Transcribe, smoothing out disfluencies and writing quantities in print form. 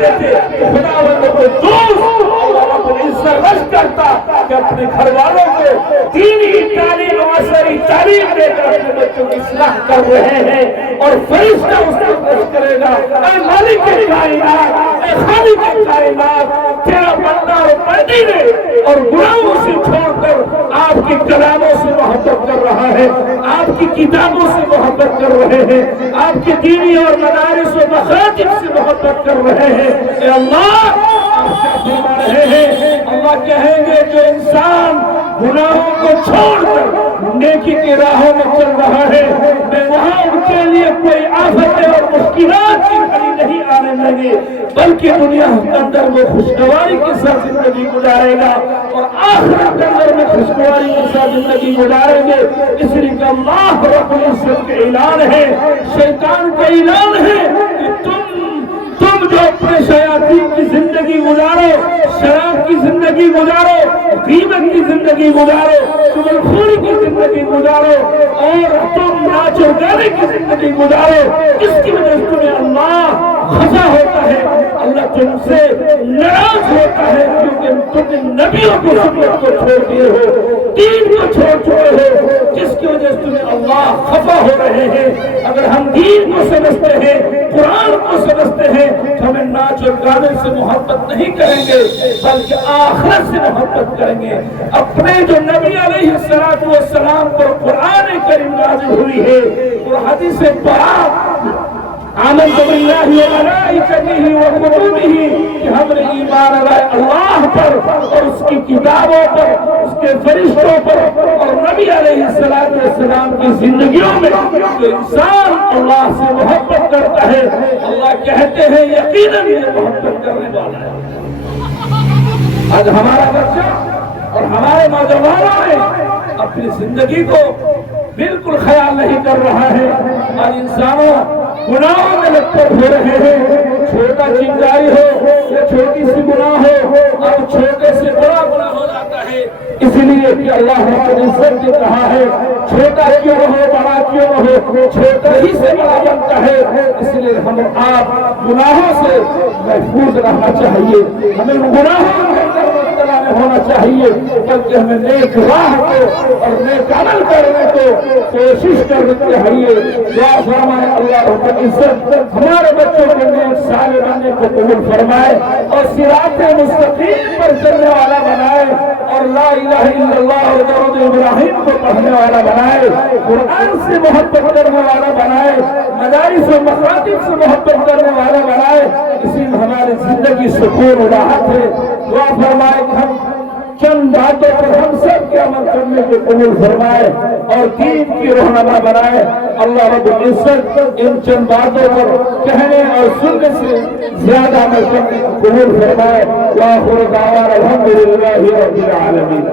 کرتے تھے تو خداوند کو دوست اللہ رب العزت کرتا کہ اپنے گھر والوں کو دینی تعلیم و عصری تعلیم دے کر اپنے بچوں کی اصلاح کر رہے ہیں، اور فرشتہ اس کو خوش کرے گا، اے مالک کائنات، اے خالق کائنات، تیرا بندہ اور بندی نے اور گناہوں سے چھوڑ کر آپ کی کلاموں سے محبت کر رہا ہے، آپ کی کتابوں سے محبت کر رہے ہیں، آپ کے دینی اور مدارس و مخاطب سے محبت کر رہے ہیں۔ اے اللہ آپ کیا فرما رہے ہیں؟ اللہ کہیں گے جو انسان گناہوں کو چھوڑ کر نیکی کی راہوں میں چل رہا ہے، میں وہاں ان کے لیے کوئی آفتیں اور مشکلات کی گھڑی نہیں آنے لگے، بلکہ دنیا کے اندر وہ خوشگواری کے ساتھ زندگی گزارے گا اور آخرت کے اندر میں خوشگواری کے ساتھ زندگی گزاریں گے۔ اس لیے کہ اللہ رب العزت کا اعلان ہے، شیطان کا اعلان ہے کہ تم جو اپنے شیاطین کی زندگی گزارو، شراب کی زندگی گزارو، غیبت کی زندگی گزارو، چغل خوری کی زندگی گزارو، اور تم ناچ و گانے کی زندگی گزارو، اس کی وجہ سے تمہیں اللہ خفا ہوتا ہے، اللہ تم سے ناراض ہوتا ہے، کیونکہ تم نبیوں کو سنت کو چھوڑ دیے ہو، دین کو چھوڑ چکے ہو، جس کی وجہ سے تمہیں اللہ خفا ہو رہے ہیں۔ اگر ہم دین کو سمجھتے ہیں، قرآن کو سمجھتے ہیں، تو ہمیں ناچ اور گانے سے محبت نہیں کریں گے، بلکہ آخرت سے محبت کریں گے۔ اپنے جو نبی علیہ السلام پر قرآن کریم نازل ہوئی ہے اور حدیث پاک آمنت باللہ وملائکتہ وکتبہ، کہ ہم نے ایمان لائے اللہ پر اور اس کی کتابوں پر، اس کے فرشتوں پر، اور نبی علیہ السلام کی زندگیوں میں جو انسان اللہ سے محبت کرتا ہے، اللہ کہتے ہیں یقیناً یہ محبت کرنے والا ہے۔ آج ہمارا بچہ اور ہمارے نوجوانوں نے اپنی زندگی کو بالکل خیال نہیں کر رہا ہے۔ آج انسانوں گناہوں میں لپٹ ہو رہے ہیں، چھوٹا چنگاری ہو یا چھوٹی سی گناہ ہو، اب چھوٹے سے بڑا گناہ ہو جاتا ہے۔ اس لیے کہ اللہ رب العزت نے کہا ہے چھوٹا کیوں ہو بڑا کیوں ہو، چھوٹا ہی سے بڑا بنتا ہے۔ اس لیے ہم آپ گناہوں سے محفوظ رہنا چاہیے، ہمیں گناہوں میں مبتلا نہیں ہونا چاہیے، بلکہ ہمیں نیک راہ کو اور نیک عمل کرنے کو کوشش کرنی چاہیے۔ دعا فرمائے اللہ رب العزت ہمارے بچوں کو نیک صالح بننے کو قبول فرمائے اور صراط مستقیم پر چلنے والا بنائے، اور لا الہ الا اللہ اور درود ابراہیم کو پڑھنے والا بنائے، قرآن سے محبت کرنے والا بنائے، مدارس و مکاتب سے محبت کرنے والا بنائے۔ اسی میں ہماری زندگی سکون و راحت ہے۔ دعا فرمائے کہ ہم چند باتوں پر ہم سب کے عمل کرنے کو قبول فرمائے اور دین کی رہنما بنائے۔ اللہ رب العزت ان چند باتوں پر کہنے اور سننے سے زیادہ عمل کرنے کو قبول فرمائے۔ وآخر دعوانا الحمدللہ رب العالمین۔